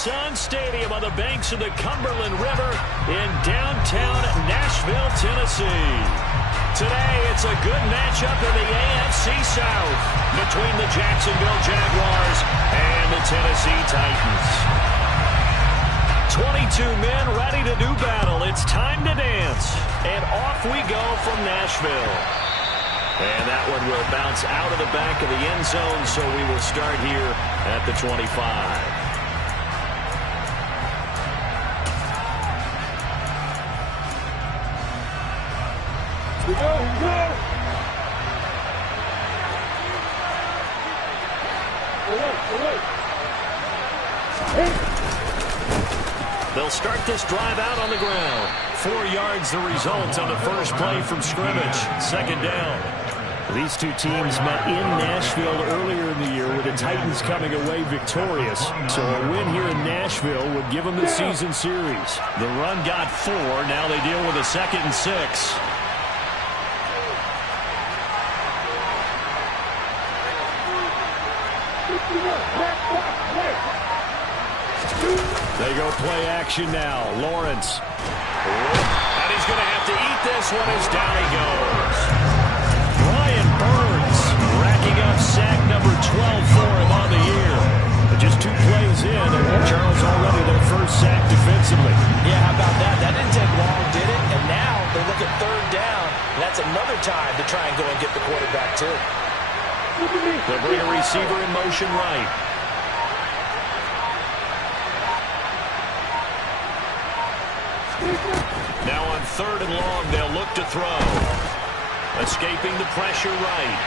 Sun Stadium on the banks of the Cumberland River in downtown Nashville, Tennessee. Today, it's a good matchup in the AFC South between the Jacksonville Jaguars and the Tennessee Titans. 22 men ready to do battle. It's time to dance. And off we go from Nashville. And that one will bounce out of the back of the end zone, so we will start here at the 25. They'll start this drive out on the ground. 4 yards the result on the first play from scrimmage. Second down. These two teams met in Nashville earlier in the year with the Titans coming away victorious. So a win here in Nashville would give them the season series. The run got 4. Now they deal with a 2nd and 6. They go play action now. Lawrence. And he's going to have to eat this one as down he goes. Brian Burns racking up sack number 12 for him on the year. But just 2 plays in, and Charles already their first sack defensively. Yeah, how about that? That didn't take long, did it? And now they look at 3rd down. And that's another time to try and go and get the quarterback, too. They'll bring a receiver in motion right. Now on 3rd and long, they'll look to throw. Escaping the pressure right.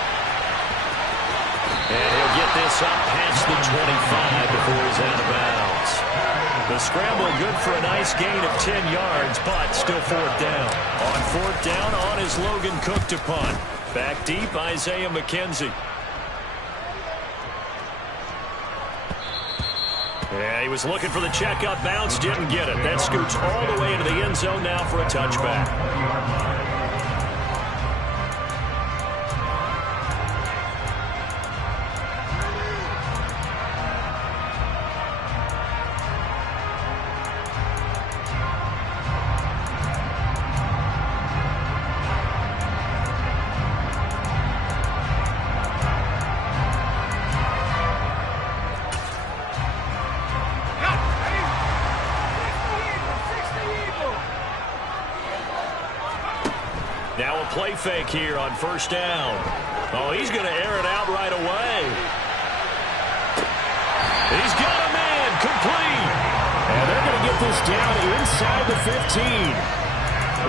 And he'll get this up past the 25 before he's out of bounds. The scramble good for a nice gain of 10 yards, but still 4th down. On 4th down, on is Logan Cook to punt. Back deep, Isaiah McKenzie. Yeah, he was looking for the check-up bounce, didn't get it. That scoots all the way into the end zone now for a touchback. Now a play fake here on 1st down. Oh, he's going to air it out right away. He's got a man complete. And they're going to get this down inside the 15.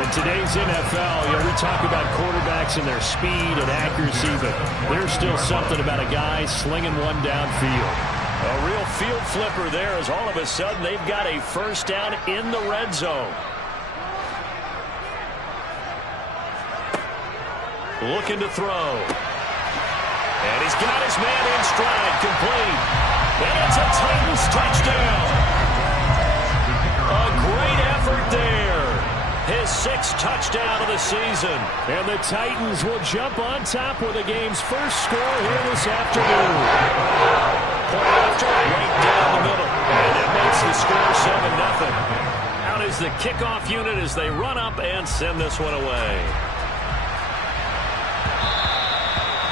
In today's NFL, we talk about quarterbacks and their speed and accuracy, but there's still something about a guy slinging one downfield. A real field flipper there as all of a sudden they've got a 1st down in the red zone. Looking to throw. And he's got his man in stride, complete. And it's a Titans touchdown. A great effort there. His 6th touchdown of the season. And the Titans will jump on top with the game's first score here this afternoon. Point after right down the middle. And it makes the score 7-0. Out is the kickoff unit as they run up and send this one away.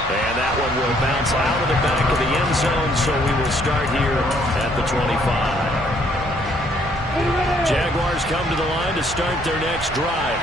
And that one will bounce out of the back of the end zone, so we will start here at the 25. Jaguars come to the line to start their next drive.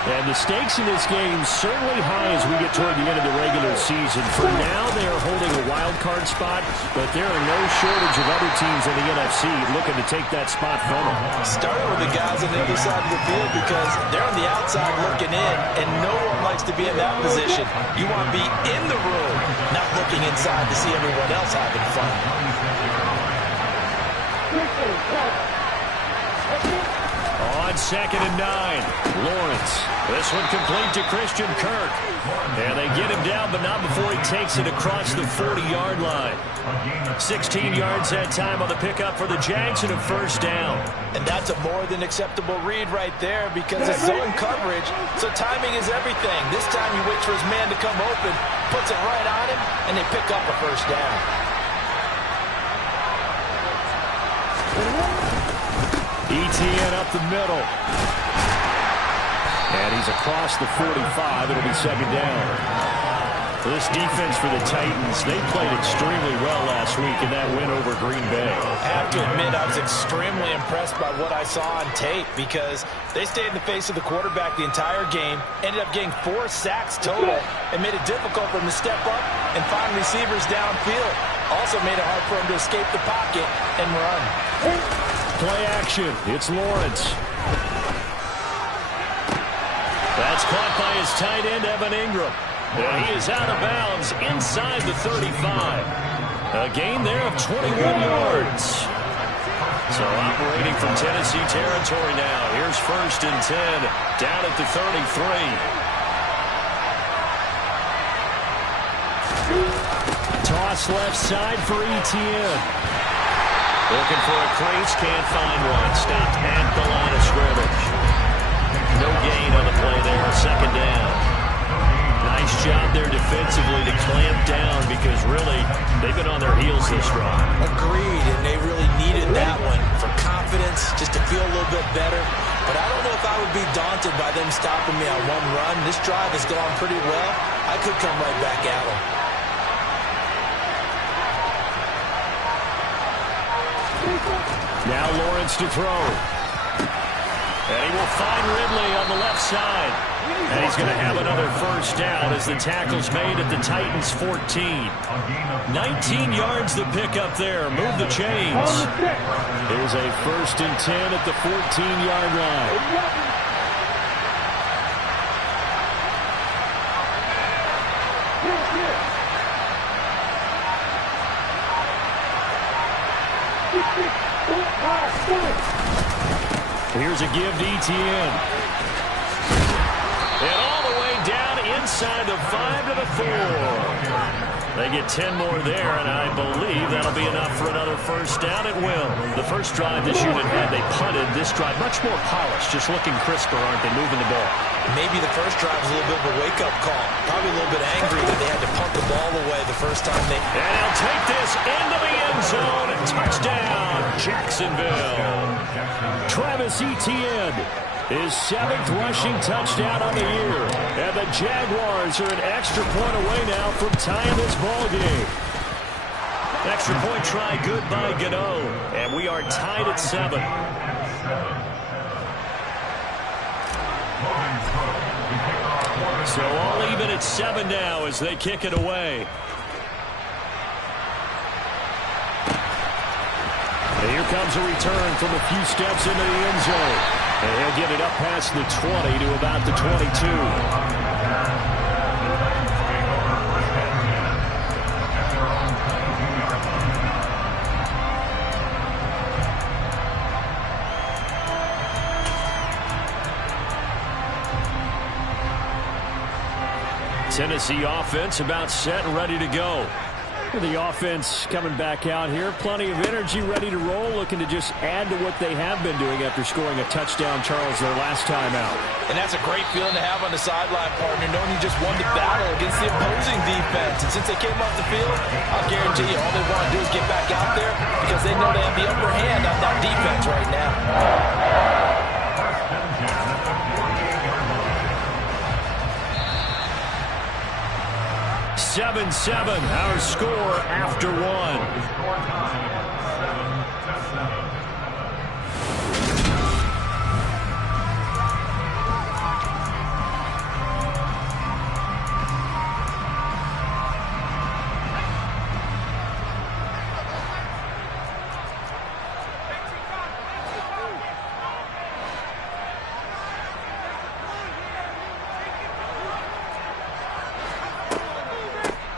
And the stakes in this game certainly high as we get toward the end of the regular season. For now, they are holding a wild card spot, but there are no shortage of other teams in the NFC looking to take that spot from them. Starting with the guys on the other side of the field because they're on the outside looking in, and no one likes to be in that position. You want to be in the room, not looking inside to see everyone else having fun. On 2nd and 9, Lawrence. This one complete to Christian Kirk. And they get him down, but not before he takes it across the 40-yard line. 16 yards that time on the pickup for the Jags and a 1st down. And that's a more than acceptable read right there because it's zone coverage, so timing is everything. This time he waits for his man to come open, puts it right on him, and they pick up a 1st down. ETN up the middle. And he's across the 45. It'll be second down. This defense for the Titans, they played extremely well last week in that win over Green Bay. I have to admit, I was extremely impressed by what I saw on tape because they stayed in the face of the quarterback the entire game, ended up getting 4 sacks total, and made it difficult for him to step up and find receivers downfield. Also made it hard for him to escape the pocket and run. Play action. It's Lawrence. That's caught by his tight end, Evan Ingram. And he is out of bounds inside the 35. A gain there of 21 yards. So operating from Tennessee territory now. Here's 1st and 10 down at the 33. Toss left side for ETN. Looking for a crease, can't find one. Stopped at the line of scrimmage. No gain on the play there, second down. Nice job there defensively to clamp down because really they've been on their heels this drive. Agreed, and they really needed that one for confidence, just to feel a little bit better. But I don't know if I would be daunted by them stopping me on one run. This drive has gone pretty well. I could come right back at them. Now Lawrence to throw. And he will find Ridley on the left side. And he's going to have another first down as the tackle's made at the Titans' 14. 19 yards to pick up there. Move the chains. Here's a 1st and 10 at the 14-yard line. Here's a give to ETN. And all the way down inside the 5 to the 4. They get 10 more there, and I believe that'll be enough for another first down. It will. The first drive this unit had, they punted. This drive, much more polished, just looking crisper, aren't they, moving the ball? Maybe the first drive was a little bit of a wake-up call. Probably a little bit angry that they had to punt the ball away the first time they... And he'll take this into the end zone. Touchdown, Jacksonville. Travis Etienne, his 7th rushing touchdown on the year. And the Jaguars are an extra point away now from tying this ball game. Extra point try good by Gano. And we are tied at 7. So all even at 7 now as they kick it away. And here comes a return from a few steps into the end zone. And he'll get it up past the 20 to about the 22. Tennessee offense about set and ready to go. The offense coming back out here. Plenty of energy, ready to roll, looking to just add to what they have been doing after scoring a touchdown, Charles, their last time out. And that's a great feeling to have on the sideline, partner, knowing you just won the battle against the opposing defense. And since they came off the field, I'll guarantee you all they want to do is get back out there because they know they have the upper hand on that defense right now. 7-7, our score after 1.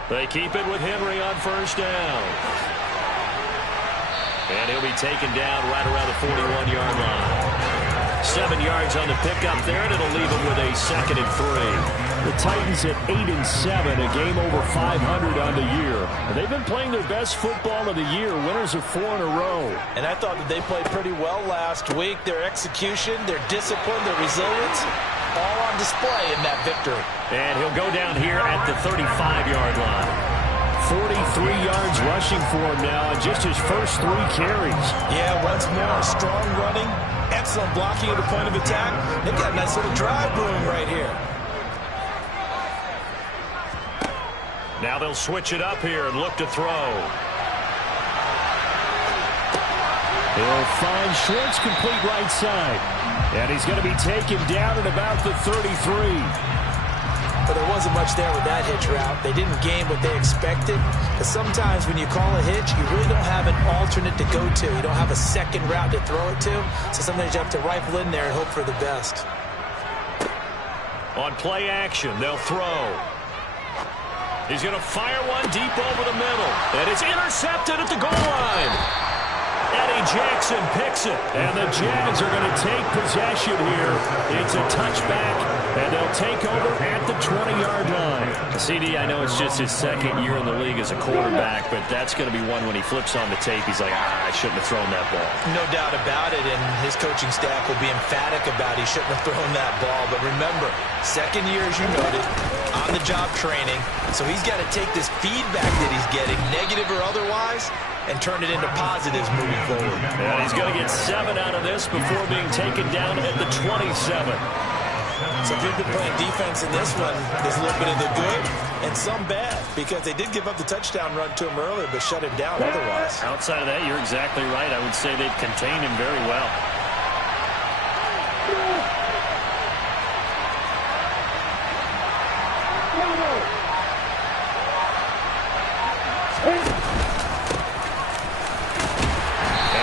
They keep it with Henry on first down. And he'll be taken down right around the 41-yard line. 7 yards on the pickup there, and it'll leave him with a 2nd and 3. The Titans at 8-7, a game over 500 on the year. And they've been playing their best football of the year, winners of 4 in a row. And I thought that they played pretty well last week. Their execution, their discipline, their resilience, all on display in that victory. And he'll go down here at the 35-yard line. 43 yards rushing for him now on just his first 3 carries. Yeah, once more, strong running, excellent blocking at the point of attack. They've got a nice little drive brewing right here. Now they'll switch it up here and look to throw. He'll find Schwartz complete right side. And he's going to be taken down at about the 33. But there wasn't much there with that hitch route. They didn't gain what they expected. But sometimes when you call a hitch, you really don't have an alternate to go to. You don't have a second route to throw it to. So sometimes you have to rifle in there and hope for the best. On play action, they'll throw. He's going to fire one deep over the middle. And it's intercepted at the goal line. Eddie Jackson picks it. And the Jags are going to take possession here. It's a touchback, and they'll take over at the 20-yard line. CD, I know it's just his second year in the league as a quarterback, but that's going to be one when he flips on the tape. He's like, I shouldn't have thrown that ball. No doubt about it, and his coaching staff will be emphatic about he shouldn't have thrown that ball. But remember, second year, as you noted, on-the-job training. So he's got to take this feedback that he's getting, negative or otherwise, and turn it into positives moving forward. And he's going to get 7 out of this before being taken down at the 27. So if you've been playing defense in this one, there's a little bit of the good and some bad, because they did give up the touchdown run to him earlier, but shut him down otherwise. Outside of that, you're exactly right. I would say they've contained him very well.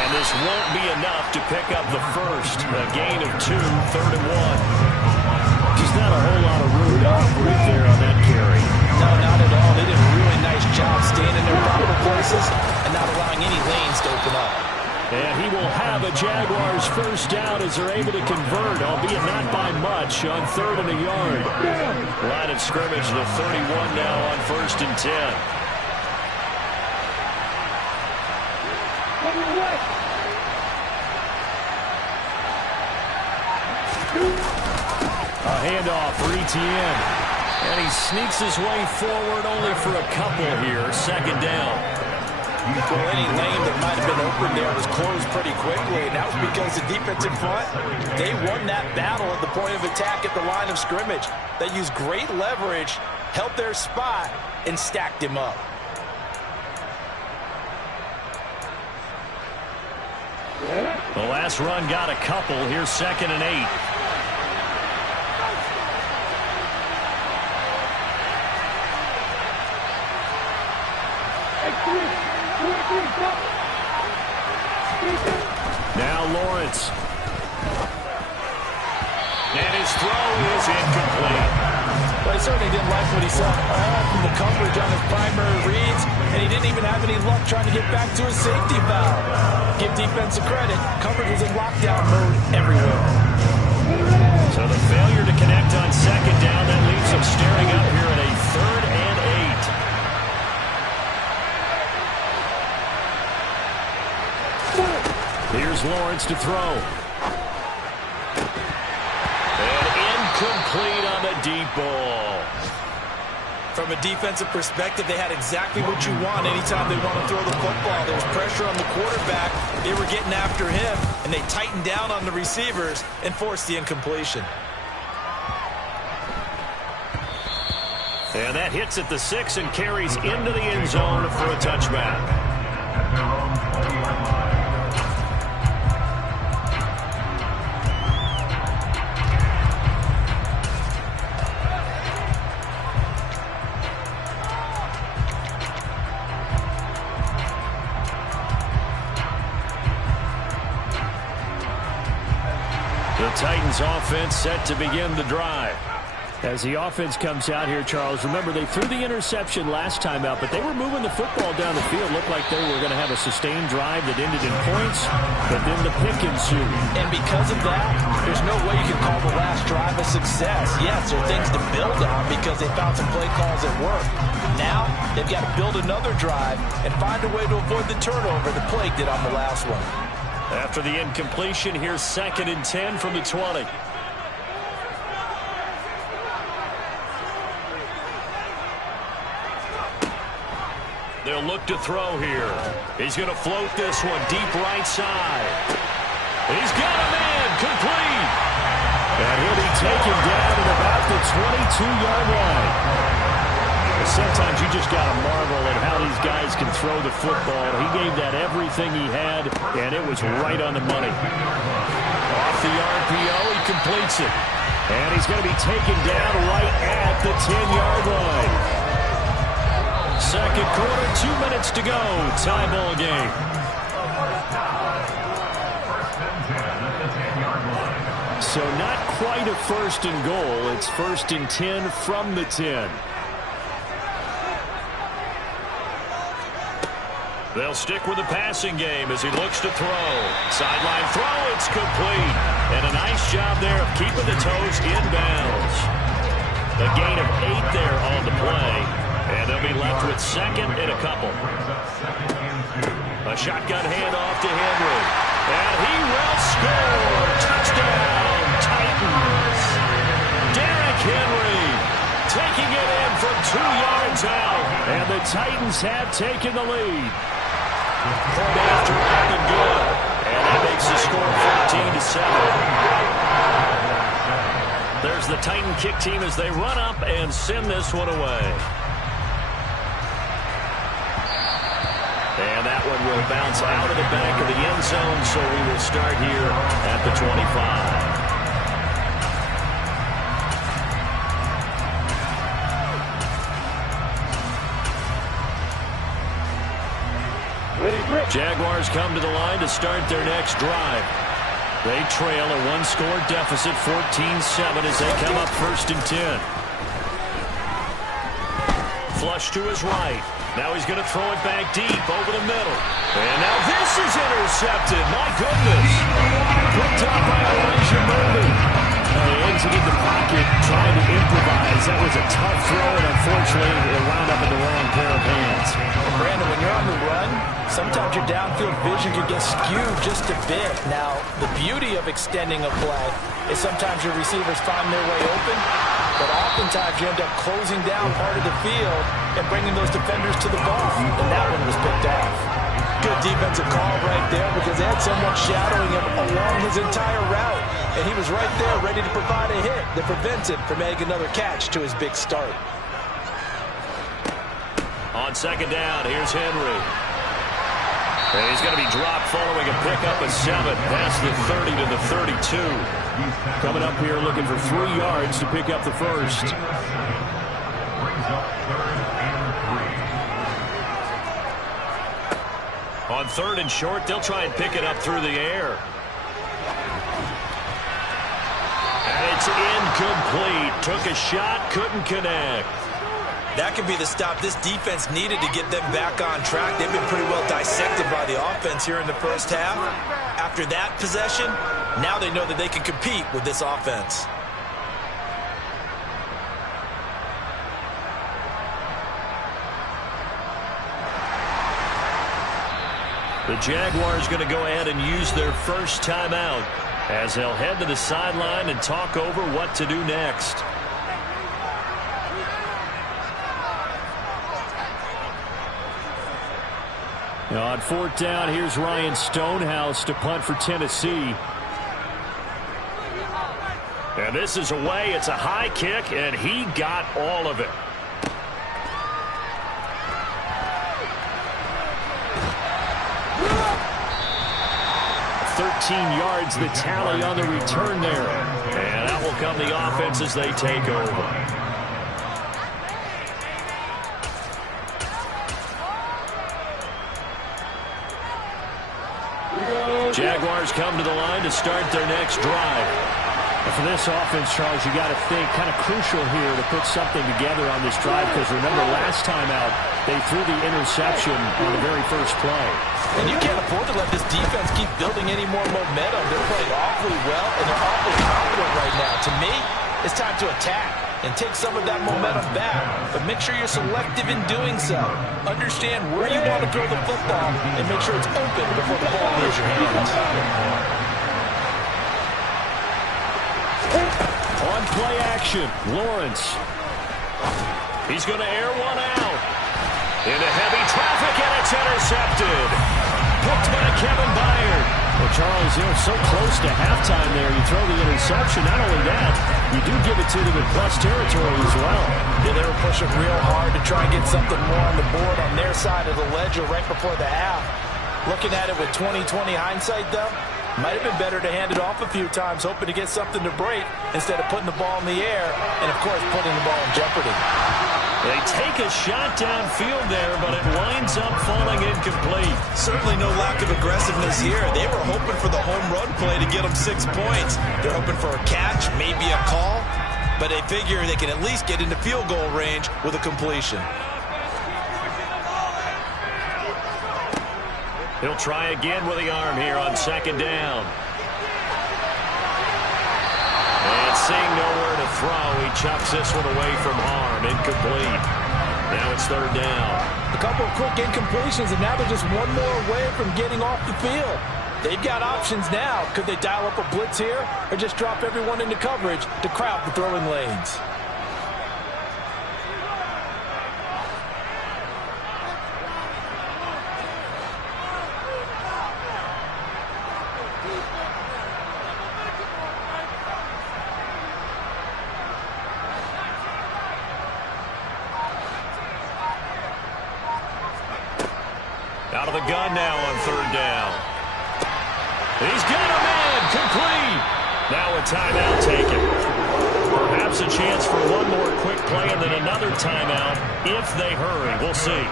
This won't be enough to pick up the first. A gain of 2, 3rd and 1. Just not a whole lot of room to operate there on that carry. No, not at all. They did a really nice job staying in their proper places and not allowing any lanes to open up. And he will have a Jaguars first down as they're able to convert, albeit not by much, on 3rd and a yard. Line of scrimmage to 31 now on 1st and 10. A handoff for Etienne. And he sneaks his way forward only for a couple here. 2nd down. Well, any lane that might have been open there was closed pretty quickly, and that was because the defensive front, they won that battle at the point of attack at the line of scrimmage. They used great leverage, held their spot, and stacked him up. The last run got a couple. Here's 2nd and 8. Now Lawrence. And his throw is incomplete. But he certainly didn't like what he saw all from the coverage on his primary reads, and he didn't even have any luck trying to get back to his safety valve. Give defense a credit. Coverage was in lockdown mode everywhere. So the failure to connect on 2nd down, that leaves him staring up here at a 3rd and 8. Here's Lawrence to throw. And incomplete on the deep ball. From a defensive perspective, they had exactly what you want anytime they want to throw the football. There was pressure on the quarterback. They were getting after him, and they tightened down on the receivers and forced the incompletion. And that hits at the 6 and carries into the end zone for a touchback. The Titans offense set to begin the drive. As the offense comes out here, Charles, remember they threw the interception last time out, but they were moving the football down the field. Looked like they were going to have a sustained drive that ended in points, but then the pick ensued. And because of that, there's no way you can call the last drive a success. Yes, there are things to build on because they found some play calls that work. Now, they've got to build another drive and find a way to avoid the turnover the Plague did on the last one. After the incompletion, here's 2nd and 10 from the 20. He'll look to throw here. He's going to float this one deep right side. He's got a man complete. And he'll be taken down at about the 22-yard line. Sometimes you just got to marvel at how these guys can throw the football. He gave that everything he had, and it was right on the money. Off the RPO, he completes it. And he's going to be taken down right at the 10-yard line. Second quarter, 2 minutes to go. Tie ball game. So not quite a first and goal. It's first and 10 from the 10. They'll stick with the passing game as he looks to throw. Sideline throw, it's complete. And a nice job there of keeping the toes in bounds. A gain of 8 there on the play. And they'll be left with second and a couple. A shotgun handoff to Henry. And he will score. Touchdown, Titans. Derrick Henry taking it in from 2 yards out. And the Titans have taken the lead. Point after and good. And that makes the score 14-7. There's the Titan kick team as they run up and send this one away. And that one will bounce out of the back of the end zone, so we will start here at the 25. Jaguars come to the line to start their next drive. They trail a one-score deficit, 14-7, as they come up first and 10. Flush to his right. Now he's going to throw it back deep over the middle. And now this is intercepted. My goodness. Picked up by Elijah Murphy. He exited the pocket, trying to improvise. That was a tough throw, and unfortunately, it wound up in the wrong pair of hands. Brandon, when you're on the run, sometimes your downfield vision can get skewed just a bit. Now, the beauty of extending a play is sometimes your receivers find their way open, but oftentimes you end up closing down part of the field and bringing those defenders to the ball. And that one was picked off. Good defensive call right there because they had someone shadowing him along his entire route. And he was right there ready to provide a hit that prevents him from making another catch to his big start. On second down, here's Henry. And he's going to be dropped following a pickup of 7 past the 30 to the 32. Coming up here looking for 3 yards to pick up the first. On third and short, they'll try and pick it up through the air. And it's incomplete. Took a shot, couldn't connect. That could be the stop this defense needed to get them back on track. They've been pretty well dissected by the offense here in the first half. After that possession, now they know that they can compete with this offense. The Jaguars going to go ahead and use their first timeout as they'll head to the sideline and talk over what to do next. Now on fourth down, here's Ryan Stonehouse to punt for Tennessee. And this is away. It's a high kick, and he got all of it. 13 yards, the tally on the return there. And out will come the offense as they take over. Jaguars come to the line to start their next drive. And for this offense, Charles, you got to think kind of crucial here to put something together on this drive, because remember last time out they threw the interception on the very first play. And you can't afford to let this defense keep building any more momentum. They're playing awfully well, and they're awfully confident right now. To me, it's time to attack and take some of that momentum back. But make sure you're selective in doing so. Understand where you want to throw the football and make sure it's open before the ball leaves your hands. On play action, Lawrence. He's going to air one out. Into heavy traffic, and it's intercepted. Picked by Kevin Byard. Well, Charles, so close to halftime there. You throw the interception. Not only that, you do give it to them in plus territory as well. Yeah, they were pushing real hard to try and get something more on the board on their side of the ledger right before the half. Looking at it with 20/20 hindsight, though, might have been better to hand it off a few times, hoping to get something to break instead of putting the ball in the air and, of course, putting the ball in jeopardy. They take a shot downfield there, but it winds up falling incomplete. Certainly no lack of aggressiveness here. They were hoping for the home run play to get them 6 points. They're hoping for a catch, maybe a call, but they figure they can at least get into field goal range with a completion. He'll try again with the arm here on second down. And seeing nowhere to throw, he chucks this one away from harm. Incomplete. Now it's third down. A couple of quick incompletions, and now they're just one more away from getting off the field. They've got options now. Could they dial up a blitz here or just drop everyone into coverage to crowd the throwing lanes? Out of the gun now on third down. He's got a man complete. Now a timeout taken. Perhaps a chance for one more quick play and then another timeout if they hurry. We'll see.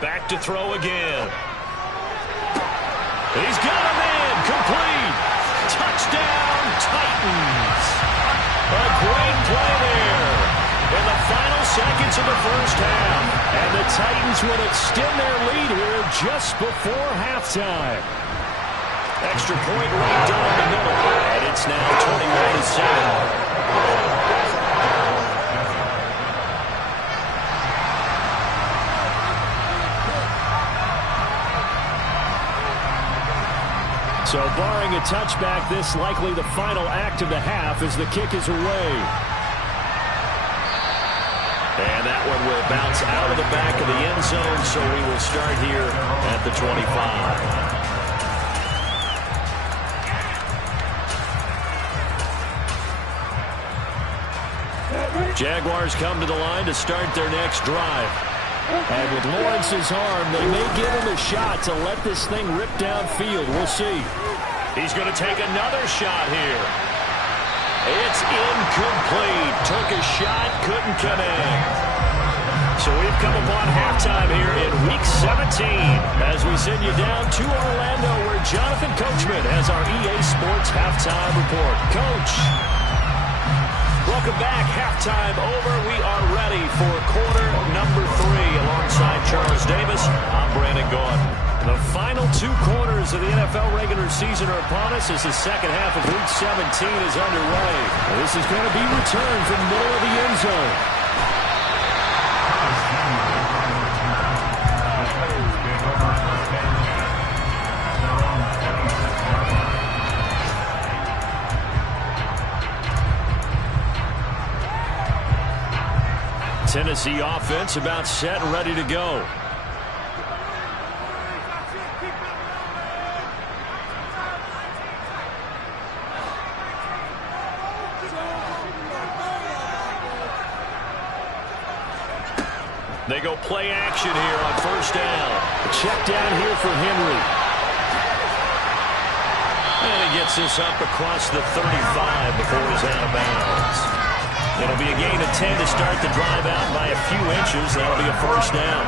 Back to throw again. He's got a man complete. Touchdown, Titans. A great play there in the final seconds of the first half. And the Titans will extend their lead here just before halftime. Extra point right down the middle. And it's now 21-7. So barring a touchback, this likely the final act of the half as the kick is away. And that one will bounce out of the back of the end zone, so we will start here at the 25. Jaguars come to the line to start their next drive. And with Lawrence's arm, they may give him a shot to let this thing rip downfield. We'll see. He's going to take another shot here. It's incomplete. Took a shot, couldn't connect. So we've come upon halftime here in Week 17 as we send you down to Orlando where Jonathan Coachman has our EA Sports Halftime Report. Coach. Welcome back. Halftime over. We are ready for quarter number 3 alongside Charles Davis. I'm Brandon Gordon. The final 2 quarters of the NFL regular season are upon us as the second half of Week 17 is underway. This is going to be returned from the middle of the end zone. Tennessee offense about set and ready to go. They go play action here on first down. Check down here for Henry. And he gets this up across the 35 before he's out of bounds. It'll be a gain of 10 to start the drive out by a few inches. That'll be a first down.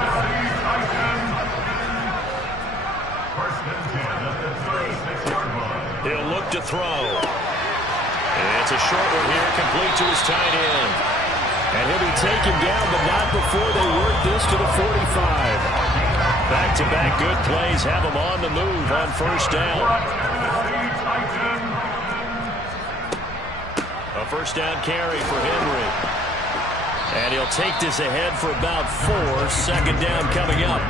He'll look to throw. It's a short one here, complete to his tight end. And he'll be taken down, but not before they work this to the 45. Back-to-back good plays have him on the move on first down. A first down carry for Henry. And he'll take this ahead for about 4. Second down coming up.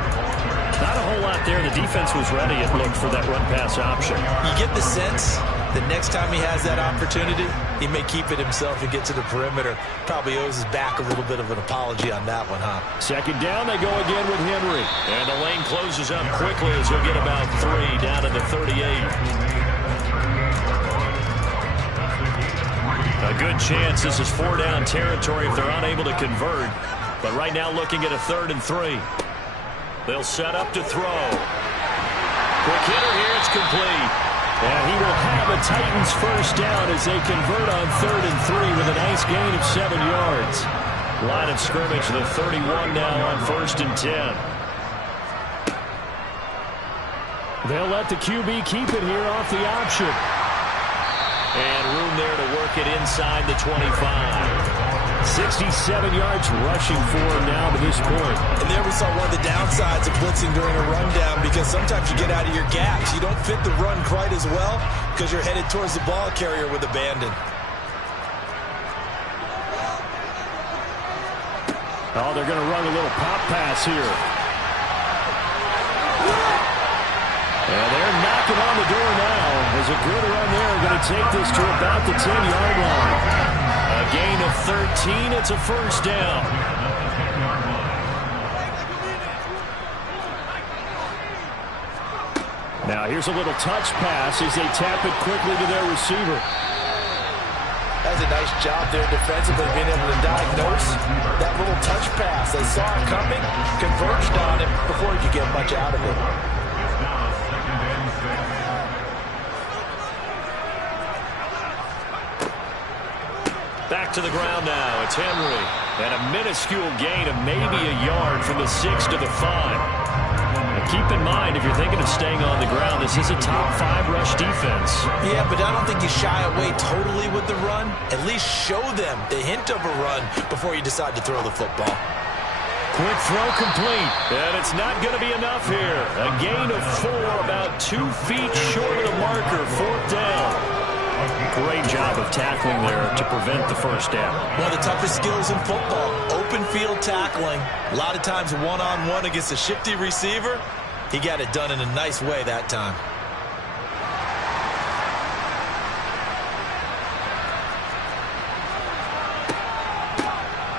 Not a whole lot there. The defense was ready, it looked, for that run-pass option. You get the sense that next time he has that opportunity, he may keep it himself and get to the perimeter. Probably owes his back a little bit of an apology on that one, huh? Second down, they go again with Henry. And the lane closes up quickly as he'll get about 3 down to the 38. A good chance this is 4-down territory if they're unable to convert. But right now looking at a 3rd and 3. They'll set up to throw. Quick hitter here, it's complete. And he will have a Titans first down as they convert on 3rd and 3 with a nice gain of 7 yards. Line of scrimmage, the 31 now on 1st and 10. They'll let the QB keep it here off the option. And room there to work it inside the 25. 67 yards rushing for him now to this point. And there we saw one of the downsides of blitzing during a rundown, because sometimes you get out of your gaps. You don't fit the run quite as well because you're headed towards the ball carrier with abandon. Oh, they're going to run a little pop pass here. And they're knocking on the door now. There's a good run there. Going to take this to about the 10-yard line. A gain of 13. It's a first down. Now here's a little touch pass as they tap it quickly to their receiver. That's a nice job there defensively, being able to diagnose that little touch pass. They saw it coming, converged on it before he could get much out of it. Back to the ground now. It's Henry. And a minuscule gain of maybe a yard from the 6 to the 5. Now keep in mind, if you're thinking of staying on the ground, this is a top 5 rush defense. Yeah, but I don't think you shy away totally with the run. At least show them the hint of a run before you decide to throw the football. Quick throw complete. And it's not going to be enough here. A gain of 4, about 2 feet short of the marker. 4th down. Great job of tackling there to prevent the first down. One of the toughest skills in football, open field tackling. A lot of times one-on-one against a shifty receiver. He got it done in a nice way that time.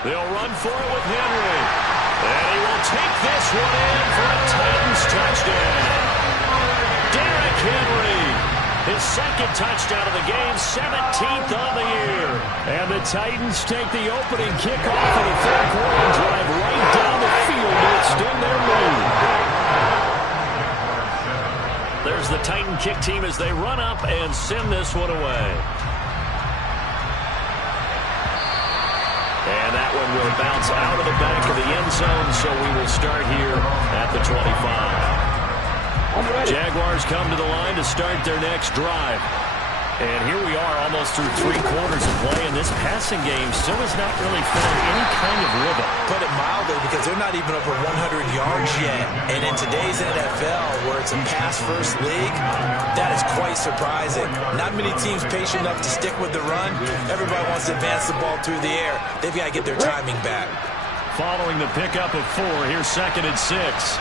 They'll run for it with Henry. And he will take this one in for a Titans touchdown. Derrick Henry. His second touchdown of the game, 17th on the year. And the Titans take the opening kickoff of the third quarter and drive right down the field to extend their lead. There's the Titan kick team as they run up and send this one away. And that one will bounce out of the back of the end zone, so we will start here at the 25. Jaguars come to the line to start their next drive. And here we are almost through 3 quarters of play, and this passing game still has not really found any kind of rhythm. Put it mildly, because they're not even over 100 yards yet. And in today's NFL, where it's a pass-first league, that is quite surprising. Not many teams patient enough to stick with the run. Everybody wants to advance the ball through the air. They've got to get their timing back. Following the pickup of 4, here's 2nd and 6.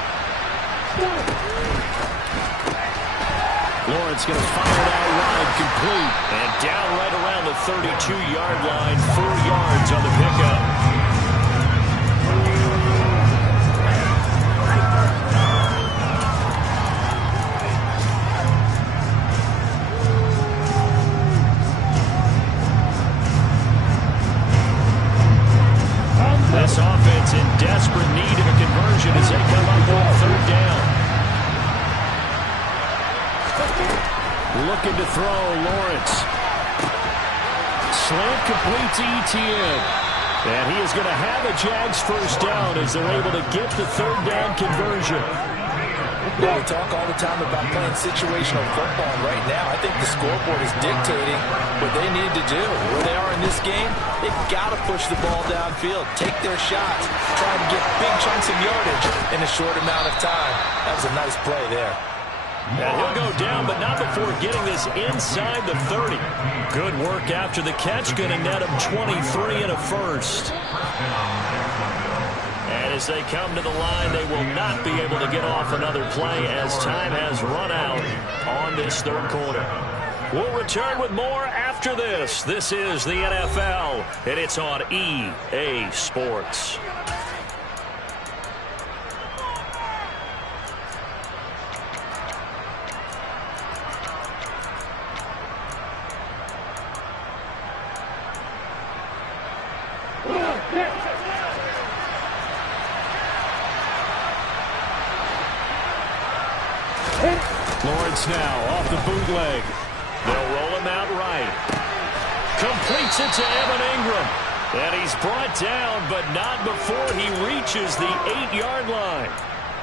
Lawrence going to fire it out wide, complete. And down right around the 32-yard line, 4 yards on the pickup. This offense in desperate need of a conversion as they come up on 3rd down. Looking to throw, Lawrence. Slant complete to Etienne. And he is going to have a Jags first down as they're able to get the 3rd down conversion. Well, we talk all the time about playing situational football, and right now I think the scoreboard is dictating what they need to do. Where they are in this game, they've got to push the ball downfield, take their shots, try to get big chunks of yardage in a short amount of time. That was a nice play there. And he'll go down, but not before getting this inside the 30. Good work after the catch, going to net him 23 and a first. And as they come to the line, they will not be able to get off another play as time has run out on this third quarter. We'll return with more after this. This is the NFL, and it's on EA Sports. Lawrence now off the bootleg. They'll roll him out right. Completes it to Evan Ingram. And he's brought down, but not before he reaches the 8-yard line.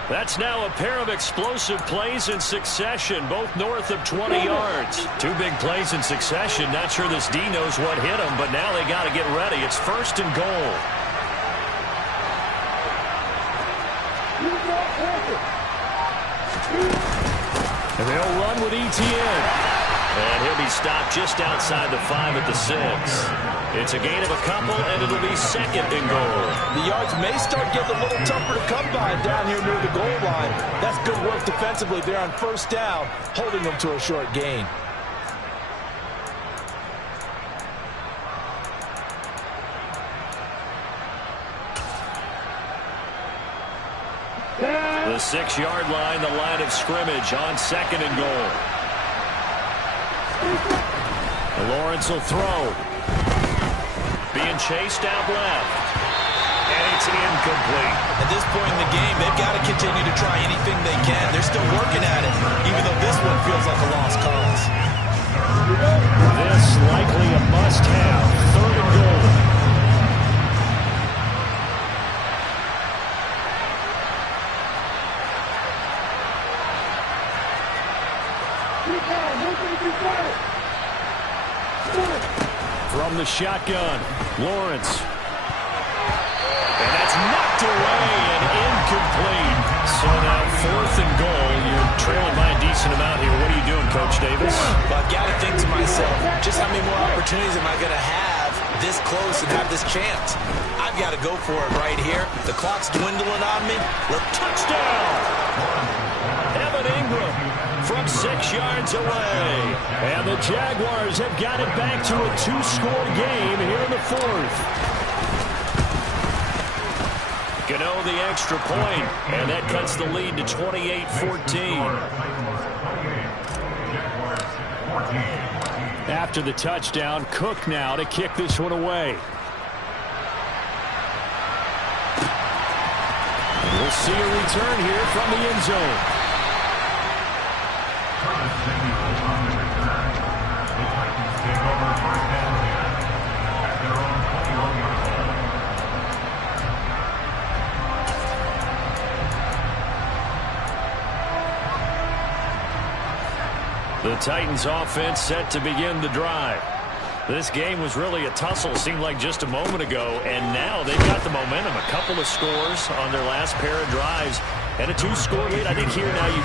That's now a pair of explosive plays in succession, both north of 20 yards. Two big plays in succession. Not sure this D knows what hit him, but now they got to get ready. It's 1st and goal. And they'll run with ETN. And he'll be stopped just outside the 5 at the 6. It's a gain of a couple, and it'll be 2nd and goal. The yards may start getting a little tougher to come by down here near the goal line. That's good work defensively there on 1st down, holding them to a short gain. The 6-yard line, the line of scrimmage on 2nd and goal. And Lawrence will throw. Being chased out left. And it's incomplete. At this point in the game, they've got to continue to try anything they can. They're still working at it, even though this one feels like a lost cause. This likely a must-have. 3rd and goal. From the shotgun, Lawrence. And that's knocked away and incomplete. So now 4th and goal. You're trailing by a decent amount here. What are you doing, Coach Davis? Well, I've got to think to myself, just how many more opportunities am I going to have this close and have this chance? I've got to go for it right here. The clock's dwindling on me. Touchdown! Evan Ingram from 6 yards away. And the Jaguars have got it back to a 2-score game here in the 4th. Gano the extra point, and that cuts the lead to 28-14. After the touchdown, Cook now to kick this one away. We'll see a return here from the end zone. The Titans offense set to begin the drive. This game was really a tussle, seemed like just a moment ago, and now they've got the momentum. A couple of scores on their last pair of drives and a 2-score lead. I think here now you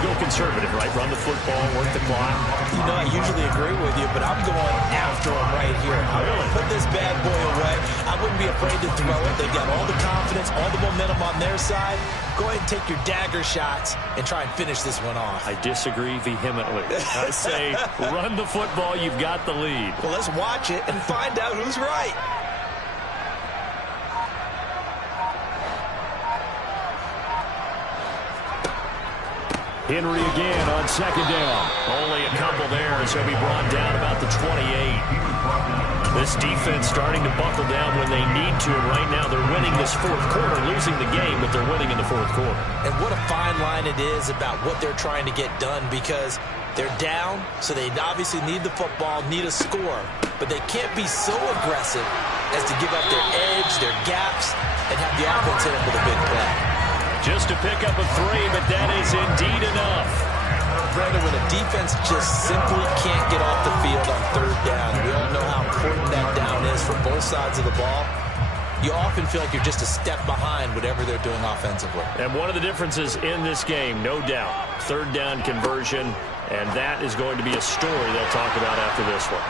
go conservative, right? Run the football, work the clock. You know, I usually agree with you, but I'm going after them right here. I want to put this bad boy away. I wouldn't be afraid to throw it. They've got all the confidence, all the momentum on their side. Go ahead and take your dagger shots and try and finish this one off. I disagree vehemently. I say run the football, you've got the lead. Well, let's watch it and find out who's right. Henry again on 2nd down. Only a couple there as he'll be brought down about the 28. This defense starting to buckle down when they need to, and right now they're winning this 4th quarter, losing the game, but they're winning in the 4th quarter. And what a fine line it is about what they're trying to get done, because they're down, so they obviously need the football, need a score, but they can't be so aggressive as to give up their edge, their gaps, and have the offense hit them with a big play. Just to pick up a 3, but that is indeed enough. Brandon, when a defense just simply can't get off the field on third down, we all know how important that down is for both sides of the ball. You often feel like you're just a step behind whatever they're doing offensively. And one of the differences in this game, no doubt, third down conversion, and that is going to be a story they'll talk about after this one.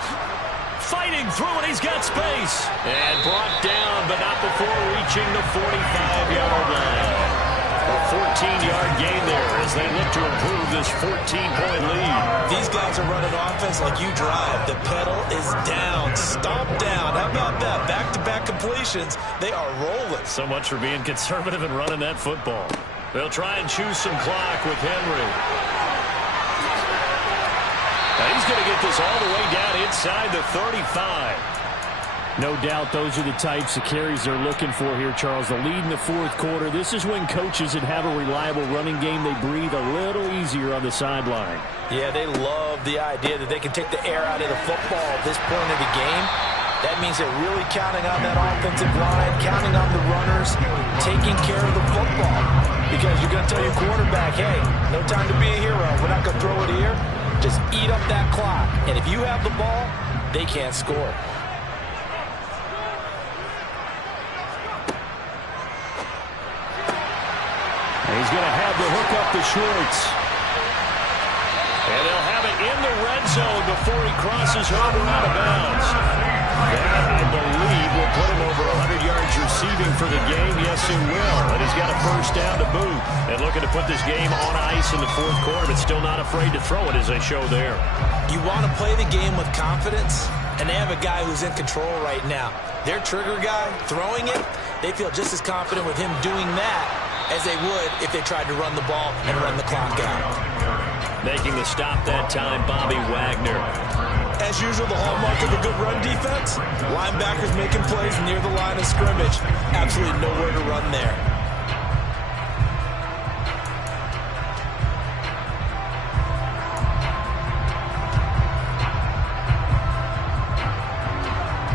Fighting through, and he's got space. And brought down, but not before reaching the 45-yard line. A 14-yard gain there as they look to improve this 14-point lead. These guys are running offense like you drive. The pedal is down, stomp down. How about that? Back-to-back completions. They are rolling. So much for being conservative and running that football. They'll try and choose some clock with Henry. Now he's going to get this all the way down inside the 35. No doubt those are the types of carries they're looking for here, Charles. The lead in the fourth quarter. This is when coaches that have a reliable running game, they breathe a little easier on the sideline. Yeah, they love the idea that they can take the air out of the football at this point of the game. That means they're really counting on that offensive line, counting on the runners, taking care of the football. Because you're going to tell your quarterback, hey, no time to be a hero. We're not going to throw it here. Just eat up that clock. And if you have the ball, they can't score. He's going to have the hook up to Schwartz. And they'll have it in the red zone before he crosses over out of bounds. That, I believe, will put him over 100 yards receiving for the game. Yes, it will. And he's got a first down to boot. And looking to put this game on ice in the fourth quarter, but still not afraid to throw it as they show there. You want to play the game with confidence, and they have a guy who's in control right now. Their trigger guy, throwing it, they feel just as confident with him doing that as they would if they tried to run the ball and run the clock out. Making the stop that time, Bobby Wagner. As usual, the hallmark of a good run defense, linebackers making plays near the line of scrimmage. Absolutely nowhere to run there.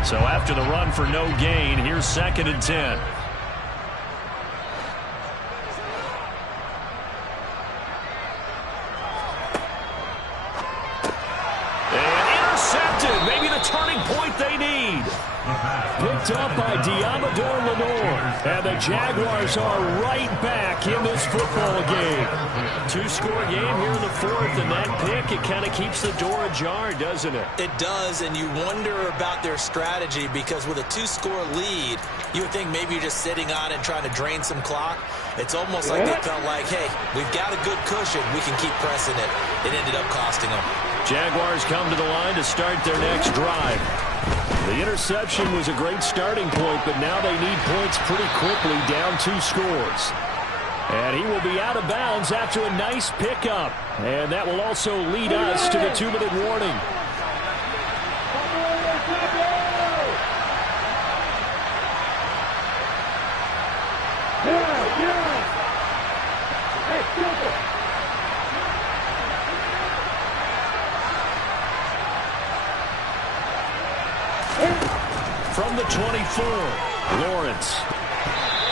So after the run for no gain, here's 2nd and 10. Maybe the turning point they need. Picked up by Diamador Lenore. And the Jaguars are right back in this football game. 2-score game here in the fourth, and that pick, it kind of keeps the door ajar, doesn't it? It does, and you wonder about their strategy because with a 2-score lead, you would think maybe you're just sitting on it and trying to drain some clock. It's almost like they felt like, hey, we've got a good cushion. We can keep pressing it. It ended up costing them. Jaguars come to the line to start their next drive. The interception was a great starting point, but now they need points pretty quickly, down 2 scores. And he will be out of bounds after a nice pickup. And that will also lead us to the 2-minute warning. From the 24, Lawrence.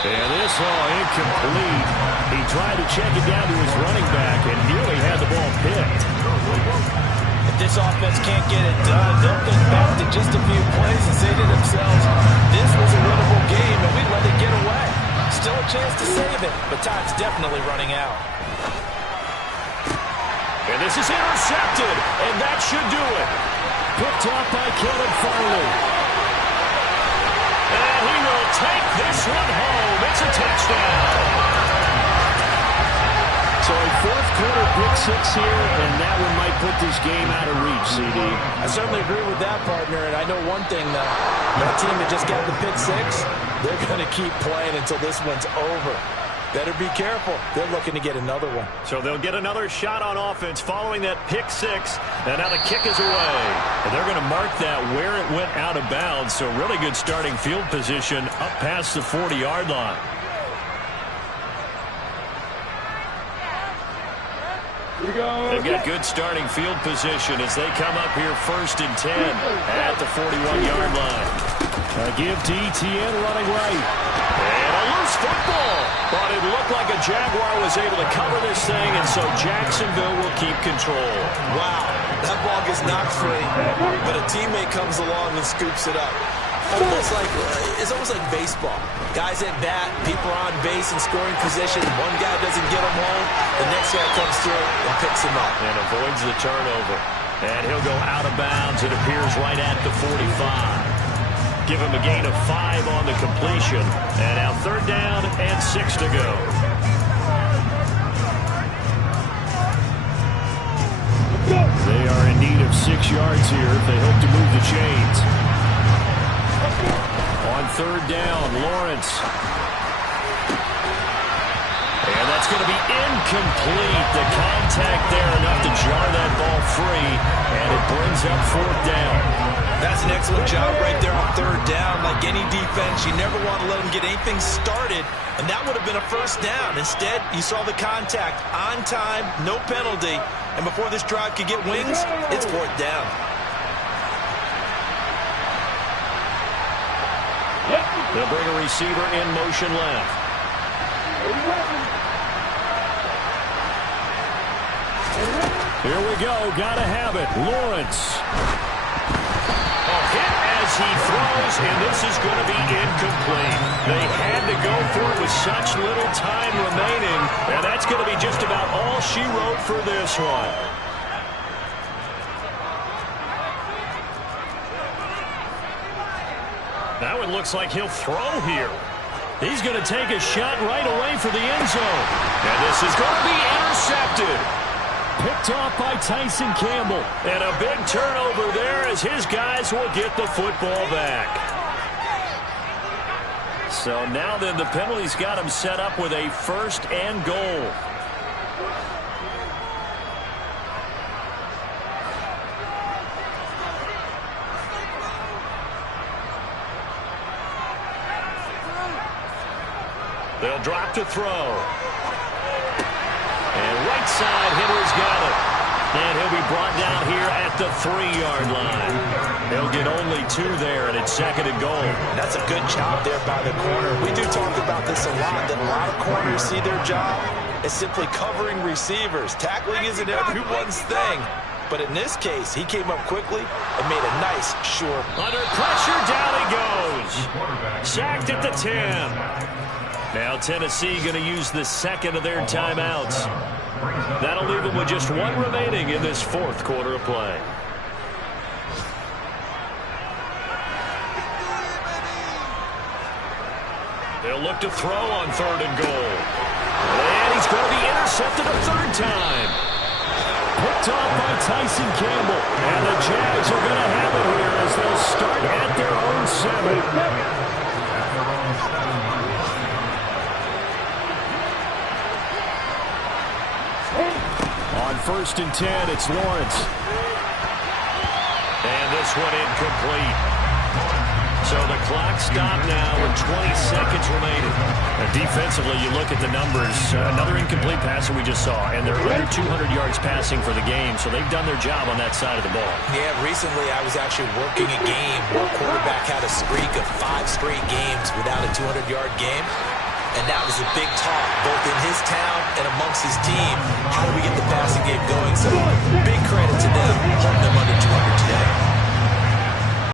And this incomplete. He tried to check it down to his running back and nearly had the ball picked. If this offense can't get it done, they'll think back to just a few plays and say to themselves, this was a winnable game and we let it get away. Still a chance to save it, but time's definitely running out. And this is intercepted, and that should do it. Picked up by Kevin Farley. And he will take this one home. It's a touchdown. So a fourth quarter pick-6 here, and that one might put this game out of reach, CD. I certainly agree with that, partner, and I know one thing, though. That team that just got the pick-6, they're going to keep playing until this one's over. Better be careful. They're looking to get another one. So they'll get another shot on offense following that pick-6, and now the kick is away. And they're going to mark that where it went out of bounds, so really good starting field position up past the 40-yard line. They've got good starting field position as they come up here 1st and 10 at the 41-yard line. Give to ETN running right. And a loose football. But it looked like a Jaguar was able to cover this thing, and so Jacksonville will keep control. Wow, that ball gets knocked free, but a teammate comes along and scoops it up. It's almost like baseball. Guys at bat, people are on base in scoring position. One guy doesn't get him home. The next guy comes through and picks him up. And avoids the turnover. And he'll go out of bounds. It appears right at the 45. Give him a gain of 5 on the completion. And now 3rd down and 6 to go. They are in need of 6 yards here if they hope to move the chains. On 3rd down, Lawrence. And that's going to be incomplete. The contact there enough to jar that ball free, and it brings up 4th down. That's an excellent job right there on 3rd down. Like any defense, you never want to let them get anything started, and that would have been a 1st down. Instead, you saw the contact on time, no penalty, and before this drive could get wings, it's 4th down. They'll bring a receiver in motion left. Here we go. Gotta have it. Lawrence. A hit as he throws, and this is going to be incomplete. They had to go through it with such little time remaining, and that's going to be just about all she wrote for this one. Now it looks like he'll throw here. He's going to take a shot right away for the end zone. And this is going to be intercepted. Picked off by Tyson Campbell. And a big turnover there as his guys will get the football back. So now then the penalty's got him set up with a 1st and goal. They'll drop to throw. And right side, Hitler's got it. And he'll be brought down here at the 3-yard line. They'll get only 2 there, and it's 2nd and goal. That's a good job there by the corner. We do talk about this a lot, that a lot of corners see their job as simply covering receivers. Tackling isn't everyone's thing. But in this case, he came up quickly and made a nice, sure. Under pressure, down he goes. Sacked at the 10. Now Tennessee going to use the 2nd of their timeouts. That'll leave them with just 1 remaining in this 4th quarter of play. They'll look to throw on 3rd and goal. And he's going to be intercepted a 3rd time. Picked off by Tyson Campbell. And the Jags are going to have it here as they'll start at their own 7. On 1st and 10, it's Lawrence. And this one incomplete. So the clock stopped now with 20 seconds remaining. Defensively, you look at the numbers. Another incomplete pass that we just saw, and they're under 200 yards passing for the game, so they've done their job on that side of the ball. Yeah, recently I was actually working a game where a quarterback had a streak of 5 straight games without a 200-yard game. And that was a big talk, both in his town and amongst his team. How do we get the passing game going? So big credit to them, holding them under 200 today.